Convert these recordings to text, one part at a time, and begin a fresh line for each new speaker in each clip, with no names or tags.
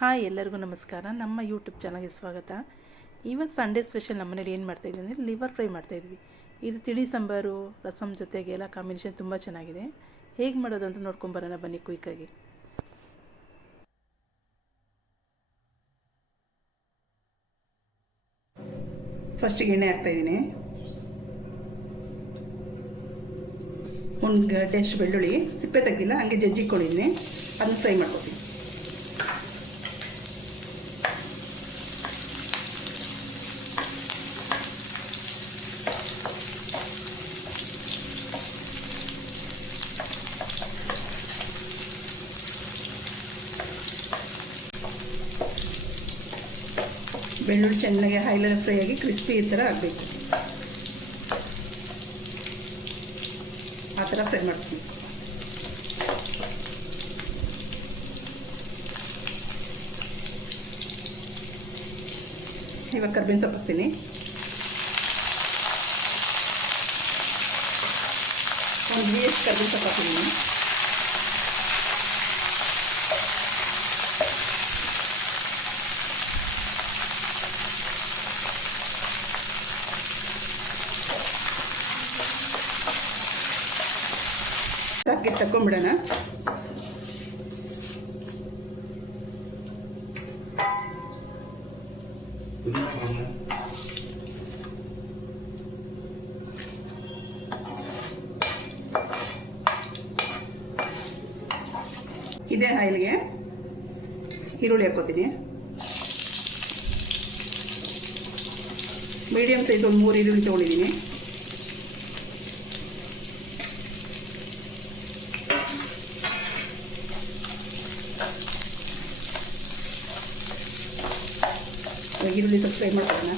Hi ಎಲ್ಲರಿಗೂ ನಮಸ್ಕಾರ. ನಮ್ಮ ಯೂಟ್ಯೂಬ್ ಚಾನಲ್ಗೆ ಸ್ವಾಗತ. ಇವತ್ತು ಸಂಡೇ ಸ್ಪೆಷಲ್ ನಮ್ಮನೇಲಿ ಏನು ಮಾಡ್ತಾಯಿದ್ವಿ ಅಂದರೆ ಲಿವರ್ ಫ್ರೈ ಮಾಡ್ತಾಯಿದ್ವಿ ಇದು ತಿಳಿ ಸಾಂಬಾರು ರಸಮ್ ಜೊತೆಗೆ ಎಲ್ಲ ಕಾಂಬಿನೇಷನ್ ತುಂಬ ಚೆನ್ನಾಗಿದೆ. ಹೇಗೆ ಮಾಡೋದು ಅಂತ ನೋಡ್ಕೊಂಬರೋಣ ಬನ್ನಿ ಕ್ವಿಕ್ಕಾಗಿ ಫಸ್ಟಿಗೆ ಎಣ್ಣೆ ಹಾಕ್ತಾಯಿದ್ದೀನಿ ಒಂದು ಗಡ್ಡೆಷ್ಟು ಬೆಳ್ಳುಳ್ಳಿ, ಸಿಪ್ಪೆ ತೆಗ್ದಿಲ್ಲ, ಹಂಗೆ ಜಜ್ಜಿಕೊಂಡಿದ್ದೀನಿ ಅದನ್ನು ಫ್ರೈ ಮಾಡ್ಕೊತೀನಿ ಬೆಳ್ಳುಳ್ಳಿ ಚೆನ್ನಾಗಿ ಹೈಲೆಲ್ಲ ಫ್ರೈ ಆಗಿ ಕ್ರಿಸ್ಪಿ ಈ ಥರ ಆಗಬೇಕು. ಆ ಥರ ಫ್ರೈ ಮಾಡ್ತೀನಿ. ಇವಾಗ ಕರ್ಬೇವಿನ ಸೊಪ್ಪು ಹಾಕ್ತೀನಿ. ಒಂದು ಎಷ್ಟು ಕರ್ಬೇವಿನ ಸೊಪ್ಪು ಹಾಕ್ತೀನಿ ಸಾಕೆ ತಗೊಂಬಿಡೋಣ ಇದೇ ಆಯಿಲ್ಗೆ ಈರುಳ್ಳಿ ಹಾಕೋತೀನಿ ಮೀಡಿಯಮ್ ಸೈಜ್ ಒಂದು ಮೂರು ಈರುಳ್ಳಿ ತೊಗೊಂಡಿದ್ದೀನಿ. ಈರುಳ್ಳಿ ಸ್ವಲ್ಪ ಫ್ರೈ ಮಾಡ್ಕೊಳ್ಳೋಣ.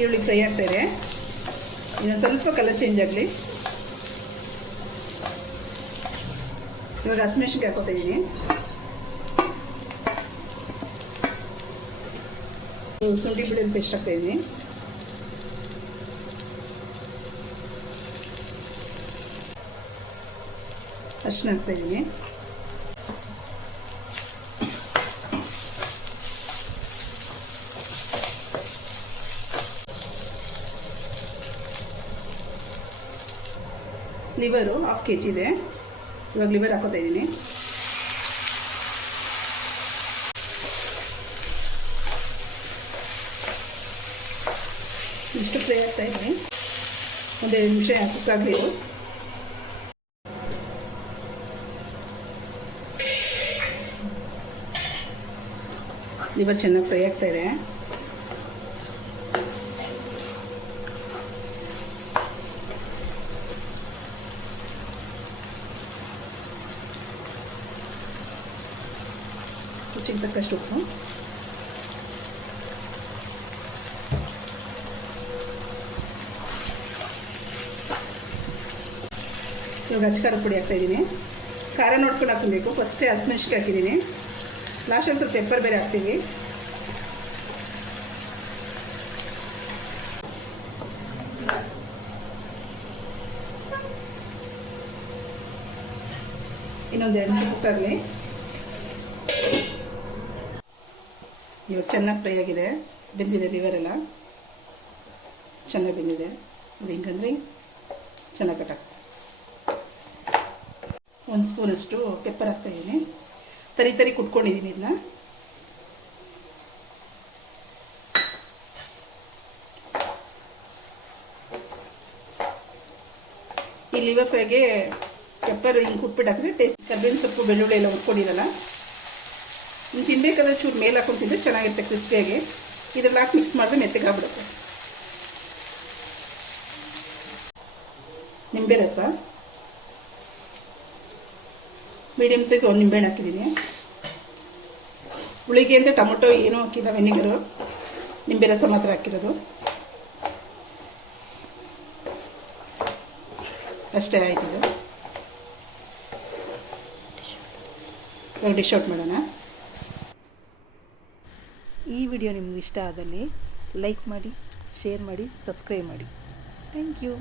ಈರುಳ್ಳಿ ಫ್ರೈ ಆಗ್ತಾಯಿದೆ ಇನ್ನೊಂದು ಸ್ವಲ್ಪ ಕಲರ್ ಚೇಂಜ್ ಆಗಲಿ. ಇವಾಗ ಹಸಿಮೆಣ್ಸಿನ್ಕಾಯಿ ಹಾಕೋತಾ ಇದ್ದೀನಿ ಶುಂಠಿ ಬೆಳ್ಳುಳ್ಳಿ ಪೇಸ್ಟ್ ಹಾಕ್ತಾ ಇದ್ದೀನಿ ಅರ್ಶಿನ ಹಾಕ್ತಾ ಇದ್ದೀನಿ ಲಿವರು ಹಾಫ್ ಕೆ ಜಿ ಇದೆ. ಇವಾಗ ಲಿವರ್ ಹಾಕೋತಾ ಇದ್ದೀನಿ. ಇಷ್ಟು ಫ್ರೈ ಆಗ್ತಾ ಇದ್ದೀನಿ. ಒಂದೆರಡು ನಿಮಿಷ ಕುಕ್ಕಾಗಲಿ ಲಿವರ್ ಚೆನ್ನಾಗಿ ಫ್ರೈ ಆಗ್ತಾ ಇದೆ. ರುಚಿಗೆ ತಕ್ಕಷ್ಟು ಉಪ್ಪು. ಇವಾಗ ಅಚ್ಕಾರ ಪುಡಿ ಹಾಕ್ತಾಯಿದ್ದೀನಿ ಖಾರ ನೋಡ್ಕೊಂಡು ಹಾಕಬೇಕು. ಫಸ್ಟೇ ಹಸಿಮೆಣ್ಸಿಗೆ ಹಾಕಿದ್ದೀನಿ. ಲಾಸ್ಟಲ್ಲಿ ಸ್ವಲ್ಪ ಪೆಪ್ಪರ್ ಬೇರೆ ಹಾಕ್ತೀವಿ. ಇನ್ನೊಂದು ಎರಡು ನಿಮಿಷ ಕುಕ್ ಆಗಲಿ ಇವಾಗ ಚೆನ್ನಾಗಿ ಫ್ರೈ ಆಗಿದೆ. ಬೆಂದಿದೆ ಲಿವರೆಲ್ಲ ಚೆನ್ನಾಗಿ ಬೆಂದಿದೆ. ಅದು ಹಿಂಗಂದ್ರೆ ಚೆನ್ನಾಗಿ ಕಟ್ಟಾಗ್ತದೆ ಒಂದು ಸ್ಪೂನಷ್ಟು ಪೆಪ್ಪರ್ ಹಾಕ್ತಾಯಿದ್ದೀನಿ ತರಿ ತರಿ ಕುಟ್ಕೊಂಡಿದ್ದೀನಿ ಇದನ್ನ ಈ ಲಿವರ್ ಫ್ರೈಗೆ ಪೆಪ್ಪರ್ ಹಿಂಗೆ ಕುಟ್ಬಿಟ್ಟು ಹಾಕಿದ್ರೆ ಟೇಸ್ಟ್ ಕರ್ಬೇವಿನ ಸೊಪ್ಪು, ಬೆಳ್ಳುಳ್ಳಿ ಎಲ್ಲ ಉಟ್ಕೊಂಡಿರಲ್ಲ ನೀವು ತಿನ್ಬೇಕಾದ್ರೆ ಚೂರು ಮೇಲೆ ಹಾಕೊಂಡು ತಿಂದರೆ ಚೆನ್ನಾಗಿರುತ್ತೆ ಕ್ರಿಸ್ಪಿಯಾಗಿ. ಇದ್ರಲ್ಲಿ ಹಾಕಿ ಮಿಕ್ಸ್ ಮಾಡಿದ್ರೆ ಮೆತ್ತಗಾಗ್ಬಿಡುತ್ತೆ ನಿಂಬೆ ರಸ. ಮೀಡಿಯಮ್ ಸೈಜ್ ಒಂದು ನಿಂಬೆಹಣ್ಣು ಹಾಕಿದ್ದೀನಿ. ಹುಳಿಗೆ ಅಂತ ಟೊಮೊಟೊ ಏನೂ ಹಾಕಿಲ್ಲ ವೆನಿಗರು ನಿಂಬೆ ರಸ ಮಾತ್ರ ಹಾಕಿರೋದು. ಅಷ್ಟೇ ಆಯ್ತಿದೆ ಇದು. ಡಿಶ್ ಔಟ್ ಮಾಡೋಣ. ಈ ವಿಡಿಯೋ ನಿಮ್ಗೆ ಇಷ್ಟ ಆದಲ್ಲಿ ಲೈಕ್ ಮಾಡಿ ಶೇರ್ ಮಾಡಿ ಸಬ್ಸ್ಕ್ರೈಬ್ ಮಾಡಿ. Thank you